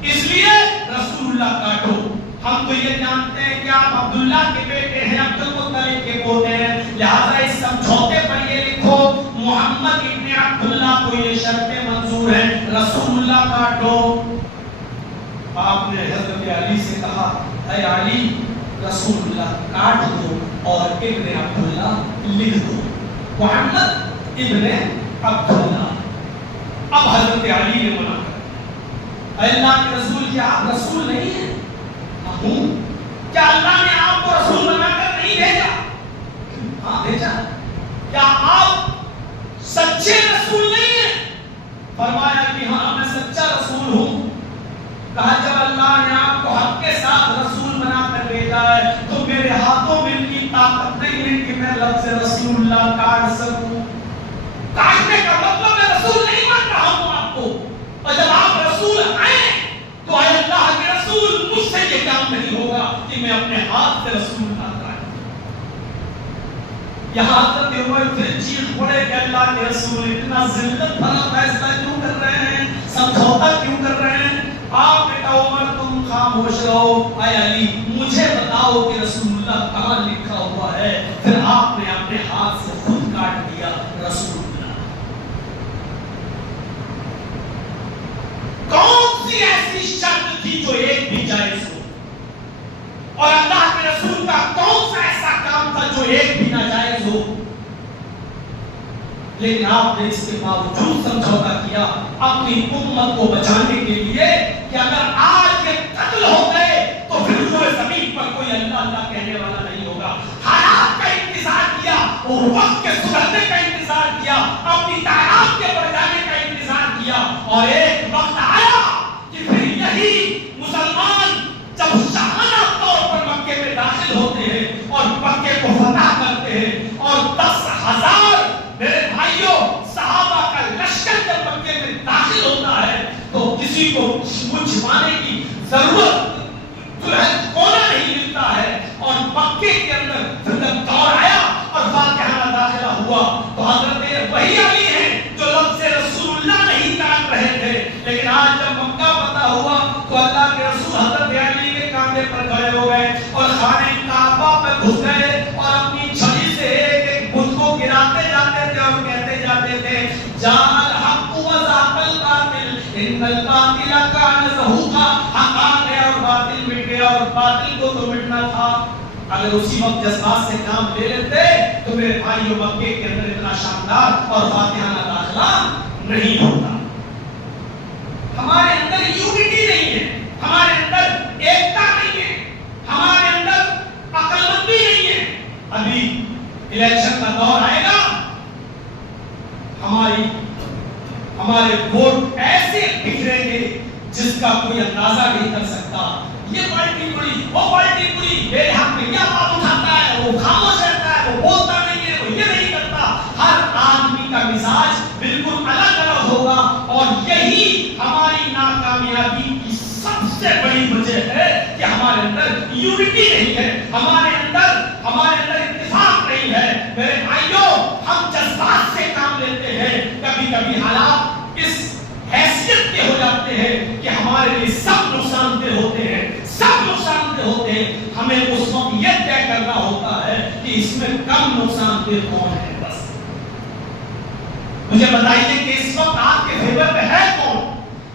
اس لیے رسول اللہ کاٹو۔ ہم تو یہ جانتے ہیں کہ آپ عبداللہ کے بیٹے ہیں، عبد المطلب کے پوتے ہیں، لہذا اس سمجھوتے پر یہ لکھو محمد ابن عبداللہ کو یہ شرطیں منظور ہیں، رسول اللہ کاٹو۔ آپ نے حضرت علی سے کہا اے علی رسول اللہ کاٹ دو اور ابن عبداللہ لکھ دو، محمد ابن عبداللہ۔ اب حضرت علی نے منع کر اے اللہ کے رسول کیا آپ رسول نہیں ہیں؟ ہوں۔ کیا اللہ نے آپ کو رسول بنا کر نہیں بھیجا؟ ہاں بھیجا۔ کیا آپ سچے رسول نہیں ہیں؟ فرمایا کہ ہاں میں سچا رسول ہوں۔ کہا جب اللہ نے آپ کو حق کے ساتھ رسول بنا کر بھیجا ہے تو میرے ہاتھوں میں ان کی طاقت نہیں ہے کہ میں لفظ رسول اللہ کاٹ سکوں۔ کاٹنے کا مطلب میں رسول نہیں مان رہا ہوں آپ کو، اور جب آپ رسول آئے تو اے اللہ کے رسول مجھ سے یہ کام نہیں ہوگا کہ میں اپنے ہاتھ سے رسول اللہ کاٹوں۔ یہاں حضرت عمر پھر چیخ پڑے کہ اللہ کے رسول اتنا ذلت بھرا فیصلہ کیوں کر رہے ہیں، سمجھوتا کیوں کر رہے ہیں؟ آپ نے کہا عمر تم خاموش رہو، اے علی مجھے بتاؤ کہ رسول اللہ کہاں لکھا ہوا ہے۔ پھر آپ نے اپنے ہاتھ سے خود کاٹ دیا رسول اللہ۔ کون سی ایسی شرط تھی جو ایک بھی جائز ہو؟ اور اللہ کے رسول کا کون سا ایسا کام تھا جو ایک بھی ناجائز ہو؟ لیکن آپ نے اس کے باوجود سمجھوتا کیا اپنی امت کو بچانے کے لیے کہ اگر آج یہ قتل ہو گئے تو پھر روئے زمین پر کوئی اللہ اللہ کہنے والا نہیں ہوگا۔ حالات کا انتظار کیا اور وقت کے سدھرنے کا انتظار کیا، اپنی تعینات کے بڑھ جانے کا انتظار کیا، اور ایک وقت آیا کہ پھر یہی مسلمان جب شاہانہ طور پر مکے میں داخل ہوتے ہیں اور مکے کو فتح کرتے ہیں اور 10,000 میرے بھائیوں صحابہ کا لشکر جب مکے میں داخل ہوتا ہے تو کسی کو چھپانے کی ضرورت جو ہے کونا نہیں ملتا ہے، اور مکے کے اندر پھر جب دور آیا اگر اسی وقت جذبات سے کام لے لیتے تو میرے بھائیوں مکے کے اندر اتنا شاندار اور فاتحانہ داخلہ نہیں ہوتا. ہمارے اندر یونٹی نہیں ہے, ہمارے اندر ایکتا نہیں ہے, ہمارے اندر عقل مندی نہیں ہے. ابھی الیکشن کا دور آئے گا, ہمارے ووٹ ایسے بکھریں گے جس کا کوئی اندازہ نہیں کر سکتا. یہ پارٹی بڑی, وہ پارٹی بڑی, میرے حق میں یہ بات اٹھاتا ہے, وہ خاموش رہتا ہے, وہ بولتا نہیں ہے, وہ یہ نہیں کرتا. ہر آدمی کا مزاج بالکل الگ الگ ہوگا, اور یہی ہماری ناکامیابی کی سب سے بڑی وجہ ہے کہ ہمارے اندر یونٹی نہیں ہے, ہمارے اندر اتفاق نہیں ہے. میرے بھائیوں, ہم جذبات سے کام لیتے ہیں, کبھی کبھی حالات اس حیثیت کے ہو جاتے ہیں کہ ہمارے لیے سب نقصان دہ ہوتے ہیں, سب نقصان دہ ہوتے ہیں. ہمیں اس وقت یہ طے کرنا ہوتا ہے کہ اس میں کم نقصان دہ کون ہے. بس مجھے بتائیے کہ اس وقت آپ کے فیور میں ہے کون,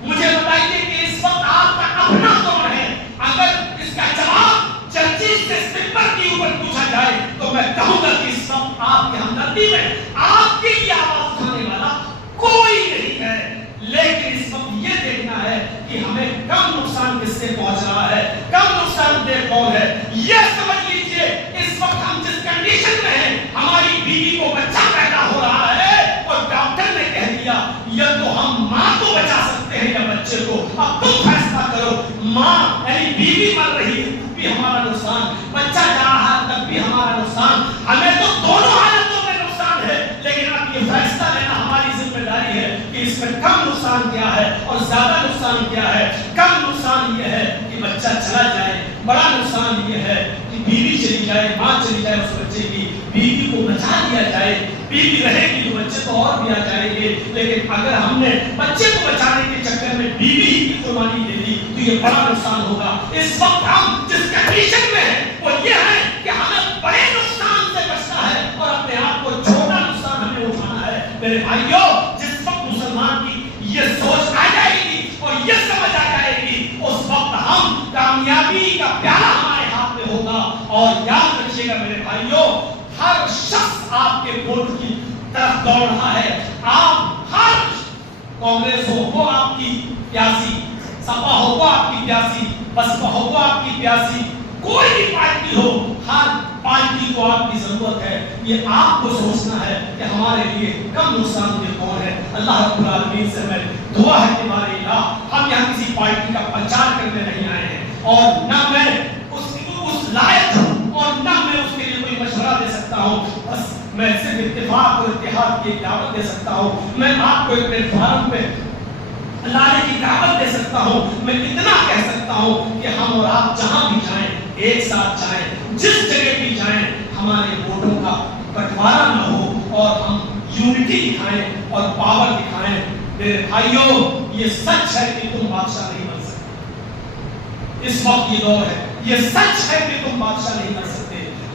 مجھے بتائیے کہ اس وقت آپ کا اپنا کون ہے. اگر اس کا جواب چرچیز سے سپر کے اوپر پوچھا جائے تو میں کہوں گا کہ اس وقت آپ کے ہمدردی میں آپ کے لیے آواز اٹھانے والا کوئی نہیں ہے. لیکن اس وقت یہ دیکھنا ہے کہ ہمیں کم نقصان کس سے پہنچ رہا ہے, کم نقصان دہ کون ہے. یہ سمجھ لیجئے اس وقت ہم جس کنڈیشن میں ہیں, ہماری بیوی کو بچہ پیدا ہو رہا ہے اور ڈاکٹر نے کہہ دیا یا تو ہم ماں کو بچا سکتے ہیں یا بچے کو, اب تم فیصلہ کرو. ماں یعنی بیوی مر رہی ہے تب بھی ہمارا نقصان, بچہ جا رہا ہے تب بھی ہمارا نقصان, ہمیں تو دونوں حالتوں میں نقصان ہے. لیکن اب یہ فیصلہ لینا ہماری ذمہ داری ہے کہ اس میں کم نقصان کیا ہے اور زیادہ نقصان کیا ہے. کم نقصان یہ ہے کہ بچہ چلا جائے, بڑا نقصان یہ ہے کہ بیوی چلی جائے, ماں چلی جائے اس بچے کی, بیوی کو بچا لیا جائے. بیوی رہے گی تو بچے تو اور بھی آ جائیں گے, لیکن اگر ہم نے بچے کو بچانے کے چکر میں بیوی ہی کی قربانی دے دی تو یہ بڑا نقصان ہوگا. اس وقت ہم جس کنڈیشن میں ہیں وہ یہ ہے کہ ہمیں بڑے نقصان سے بچنا ہے اور اپنے آپ کو چھوٹا نقصان ہمیں اٹھانا ہے. میرے بھائیوں, جس وقت مسلمان کی یہ سوچ آ جائے گی اور یہ سمجھ آ جائے گی, اس وقت ہم کامیابی کا پیالہ ہمارے ہاتھ میں ہوگا. اور یاد رکھیے گا میرے بھائیوں, ہر شخص آپ کے ووٹ کی طرف دوڑ رہا ہے. آپ ہر کانگریس ہو وہ آپ کی پیاسی, سپا ہو وہ آپ کی پیاسی, بسپا ہو وہ آپ کی پیاسی, کوئی بھی پارٹی ہو, ہر پارٹی کو آپ کی ضرورت ہے. یہ آپ کو سوچنا ہے کہ ہمارے لیے کم نقصان دہ کون ہے. اللہ رب العالمین سے میں دعا ہے کہ ہمارے اللہ, ہم یہاں کسی پارٹی کا پرچار کرنے نہیں آئے ہیں, اور نہ میں اس لائق ہوں اور نہ میں اس کے لیے کوئی مشورہ دے سکتا ہوں. بس میں صرف اتفاق اور اتحاد کی دعوت دے سکتا ہوں. میں آپ کو ایک پلیٹ فارم پہ لانے کی دعوت دے سکتا ہوں. میں اتنا کہہ سکتا ہوں کہ ہم اور آپ جہاں بھی جائیں, ایک ساتھ جائیں, جس جگہ بھی جائیں, ہمارے ووٹوں کا بٹوارا نہ ہو اور ہم یونٹی دکھائیں اور پاور دکھائیں. میرے بھائیوں, یہ سچ ہے کہ تم بادشاہ نہیں بن سکتے. اس وقت یہ دور ہے, یہ سچ ہے کہ تم بادشاہ نہیں بن سکتے.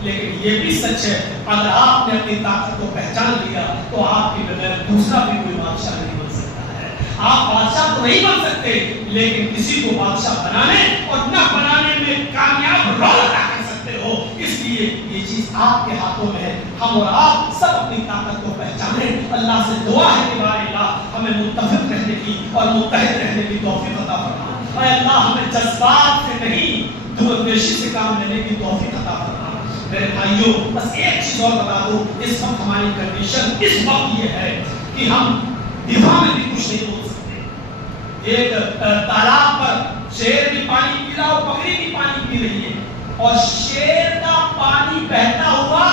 لیکن یہ بھی سچ ہے, اگر آپ نے اپنی طاقت کو پہچان لیا تو آپ کے بغیر دوسرا بھی کوئی بادشاہ نہیں بن سکتا ہے. آپ بادشاہ تو نہیں بن سکتے, لیکن کسی کو بادشاہ بنانے اور نہ بنانے میں کامیاب رول ادا کر سکتے ہو. اس لیے یہ چیز آپ کے ہاتھوں میں ہے. ہم اور آپ سب اپنی طاقت کو پہچانیں. اللہ سے دعا ہے کہ بارے اللہ ہمیں متفق رہنے کی اور متحد رہنے کی توفیق عطا فرما. اے اللہ, ہمیں جذبات سے نہیں دوردرشی سے کام لینے کی توفیق عطا فرما. میرے بھائیوں, بس ایک چیز اور بتا دو, اس وقت ہماری کنڈیشن اس وقت یہ ہے کہ ہم دفاع میں بھی کچھ نہیں بول سکتے. ایک تالاب پر شیر بھی پانی پی رہا اور بکری بھی پانی پی رہی ہے, اور شیر کا پانی بہتا ہوا,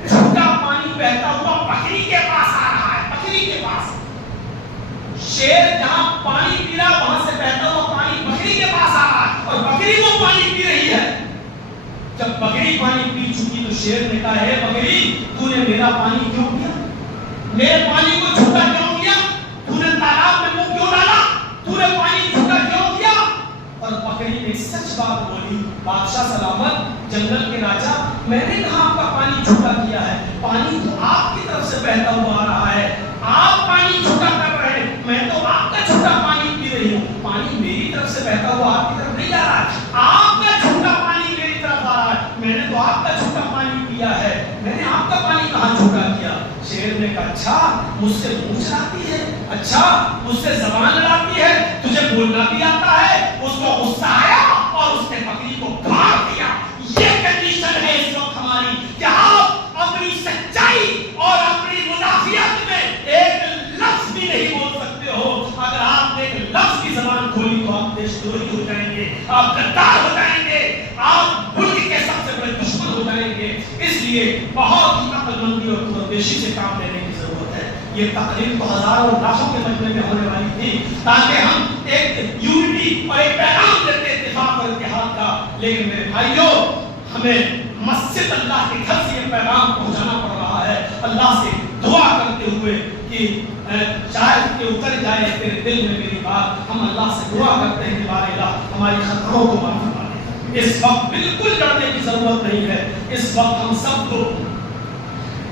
چھوٹا پانی بہتا ہوا بکری کے پاس آ رہا ہے. بکری کے پاس, شیر جہاں پانی پی رہا وہاں سے بہتا ہوا پانی بکری کے پاس آ رہا ہے, اور بکری وہ پانی پی رہی ہے. جب بکری پانی پی چکی تو شیر نے کہا, ہے بکری, تو نے میرا پانی کیوں پیا, میرے پانی کو چھوٹا کیوں کیا, تو نے تالاب میں منہ کیوں ڈالا, تو نے پانی چھوٹا کیوں کیا. اور بکری نے سچ بات بولی, بادشاہ سلامت, جنگل کے راجا, میں نے کہاں آپ کا پانی چھوٹا کیا ہے, پانی تو آپ کی طرف سے بہتا ہوا آ رہا ہے, آپ پانی چھوٹا کر رہے ہیں, میں تو آپ کا چھوٹا پانی پی رہی ہوں. پانی میری طرف سے بہتا ہوا آپ کی طرف نہیں جا رہا ہے, آپ کا چھوٹا پانی میری طرف آ رہا ہے, میں نے تو آپ کا اچھا مجھ سے منہ چلاتی ہے، اچھا مجھ سے زبان لڑاتی ہے، تجھے بولنا بھی آتا ہے۔ اس کو غصہ آیا اور اس نے بکری کو کاٹ دیا۔ یہ کنڈیشن ہے اس وقت ہماری کہ آپ اپنی سچائی اور اپنی مدافعت میں ایک لفظ بھی نہیں بول سکتے ہو۔ اگر آپ نے ایک لفظ کی زبان کھولی تو آپ دیشدروہی ہو جائیں گے، آپ غدار ہو جائیں گے، آپ ملک کے سب سے بڑے دشمن ہو جائیں گے۔ اس لیے بہت ہی عقل مندی اور دردیشی سے کام لینے کی ضرورت ہے۔ یہ تقریر تو ہزاروں اور لاکھوں کے مجمع میں ہونے والی تھی تاکہ ہم ایک یونٹی اور ایک پیغام دیتے اتفاق اور اتحاد کا، لیکن میرے بھائیوں ہمیں مسجد اللہ کے گھر سے یہ پیغام پہنچانا پڑ رہا ہے، اللہ سے دعا کرتے ہوئے کہ شاید کہ اتر جائے تیرے دل میں میری بات۔ ہم اللہ سے دعا کرتے ہیں کہ بار الہ ہماری خطروں کو معاف فرما دے۔ اس وقت بالکل ڈرنے کی ضرورت نہیں ہے۔ اس وقت ہم سب کو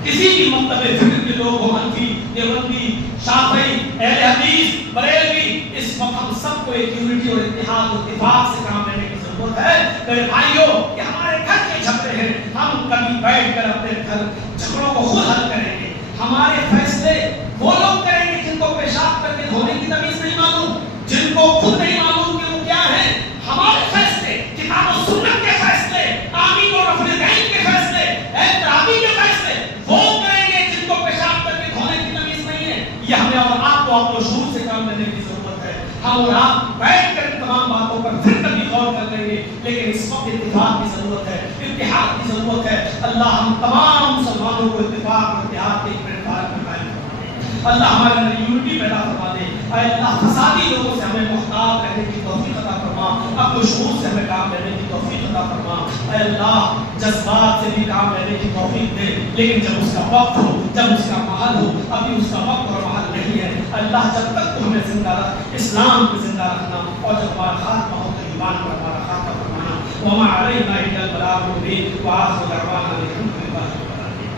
کسی بھی مطلب فکر کے لوگ ہوں، حنفی، دیوبندی، شافعی، اہل حدیث، بریلوی، اس وقت ہم سب کو ایک یونٹی اور اتحاد اور اتفاق سے کام لینے کی ضرورت ہے۔ میرے بھائیوں کہ ہمارے گھر کے جھگڑے ہیں، ہم کبھی بیٹھ کر اپنے گھر جھگڑوں کو خود حل کریں گے۔ ہمارے فیصلے وہ لوگ کریں گے جن کو پیشاب کر کے دھونے کی تمیز نہیں معلوم، جن کو خود نہیں معلوم کہ وہ کیا ہے۔ ہمارے فیصلے کتاب و سنت کے فیصلے، آمین اور رفع العین کے فیصلے، احترامی کے فیصلے وہ کریں گے جن کو پیشاب کر کے دھونے کی تمیز نہیں ہے۔ یہ ہمیں اور آپ کو عقل و شعور سے کام لینے کی ضرورت ہے۔ ہم اور آپ بیٹھ کر ان تمام باتوں پر پھر کبھی غور کر لیں گے، لیکن اس وقت اتفاق کی ضرورت ہے، اتحاد کی ضرورت ہے۔ اللہ ہم تمام مسلمانوں کو اتفاق اور اتحاد کے پلیٹفارم پر قائم فرما دے۔ اللہ ہمارے اندر یونٹی پیدا فرما دے۔ اے اللہ فسادی لوگوں سے ہمیں محتاط رہنے کی توفیق عطا فرما، عقل و شعور سے ہمیں کام لینے کی توفیق عطا فرما۔ اے اللہ جذبات سے بھی کام لینے کی توفیق دے، لیکن جب اس کا وقت ہو، جب اس کا محل ہو، ابھی اس کا وقت اور محل نہیں ہے۔ اللہ جب تک تو ہمیں زندہ رکھ، اسلام کو زندہ رکھنا، اور جب ہمارا خاتمہ ہو تو ایمان پر ہمارا خاتمہ فرمانا۔ وما علینا الا البلاغ المبین وآخر دعوانا الحمد للہ رب العالمین۔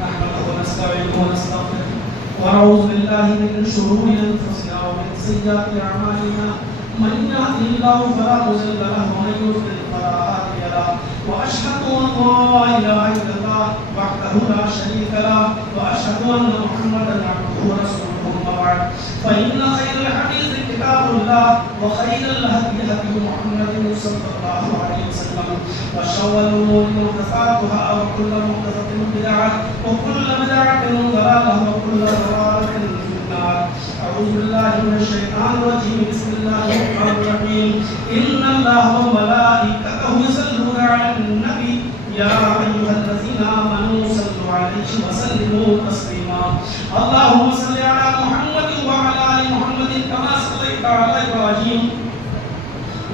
نحمده ونستعينه ونستغفره ونعوذ بالله من شرور انفسنا ومن سيئات اعمالنا، من يهده الله فلا مضل له ومن يضلل فلا هادي له، واشهد ان لا اله الا الله وحده لا شريك له، واشهد ان محمدا عبده ورسوله، اما بعد فان خير الحديث كتاب الله وخير الهدي هدي محمد صلى الله عليه وسلم، وشر الامور محدثاتها وكل محدثة بدعة وكل بدعة ضلالة وكل ضلالة في النار۔ أعوذ بالله من الشيطان الرجيم، بسم الله الرحمن الرحيم، إن الله وملائكته يصلون على النبي يا أيها الذين آمنوا صلوا عليه وسلموا تسليما۔ اللهم صل على محمد وعلى آل محمد كما صليت على إبراهيم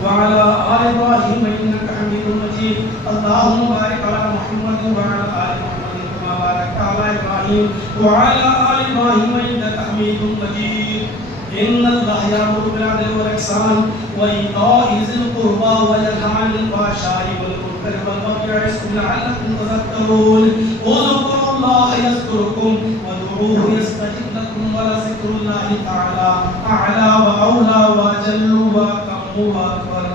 وعلى آل إبراهيم إنك حميد مجيد۔ اللهم بارك على محمد وعلى آل محمد كما باركت على إبراهيم وعلى آل إبراهيم إنك حميد مجيد۔ إن الله يأمر بالعدل والإحسان وإيتاء ذي القربى وينهى عن الفحشاء والمنكر والبغي يعظكم لعلكم تذكرون۔ اذكروا الله يذكركم وادعوه يستجب لكم ولذكر الله تعالى أعلى وأولى وأجل وأكرم وأكبر۔